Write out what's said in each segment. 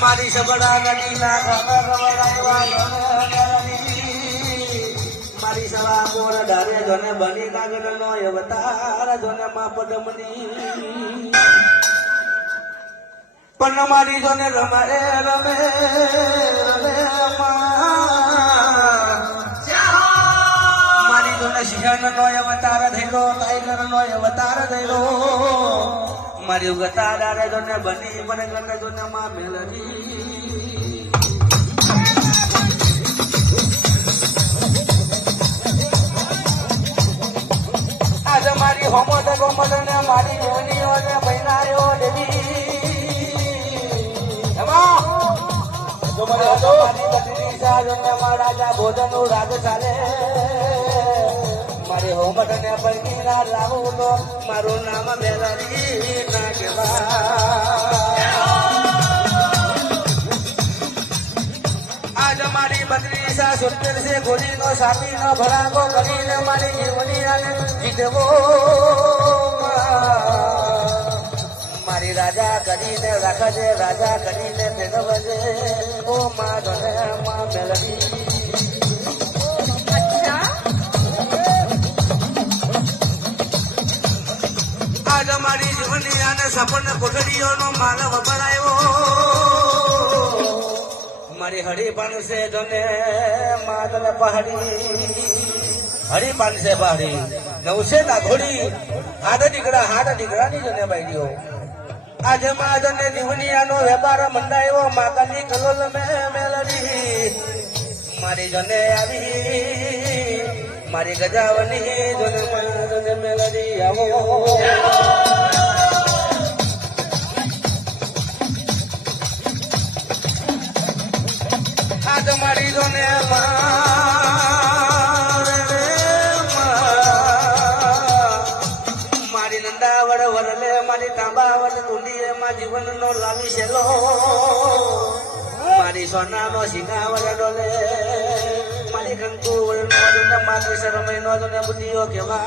મારી સબડા નદીના મારી સવા કોર ડારે જોને બની કાગળ નો અવતાર જોને માં પદમની પણ મારી જોને રમાડે રમે રમે મારી જોને સિંહણ નો અવતાર થયેલો ટાઈગર નો અવતાર થયેલો મારી ગતા ડારે જોને બની પણ ગને જોને માં મેલડી આજ મારી હોમત ગોમત ને મારી જોનીઓ ને બૈનાયો દેવી રાજા ભોજન નું રાજ ચાલે મારી હોમટ ને પૈકી ના લાવું તો મારું નામ મેલડી ના કેવા આજ મારી બત્રીસા સુંદર છે ગોળી નો સાપી નો ભડાકો કરીને મારી જીવની આને જીતવો મારી રાજા કરીને રાખજે રાજા કરીને ફેરવજે ઓ માં ધને માં મેલડી આજ મારી જીવની આને સપન કોઠડીઓનો માલ વપરાયો મારી હરી પણ છે જોને માદલ પહાડી હરી પણ છે પહાડી નવસે ના ઘોડી હાથ દીકરાની જોને બાઈડીઓ આજે માજને જીવનિયાનો વેપાર મંડાયો માતાની કલોલ મેલડી મારી જોને આવી મારી ગજાવની જોને મેલડી આવો આજ મારી જોને મારી નંદાવડ વરલે મારી તાંબાવડ તુંડીએ માં જીવન નો લાવી છેલો મારી સોના નો સિંગાવડ ડોલે મારી કંકુ નો મારી શરમય નો ને બુદ્ધિઓ કેવા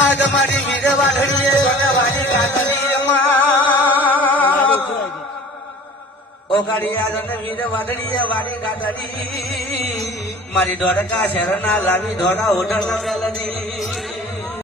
આજ મારી વીર વાઢડીએ વાડી કાતરી ઓગાડી આજ વીર વાઢડીએ વાડી કાતરી મારી ધોળકા શહેરના લાવી ધોળા હોટલ મેલડી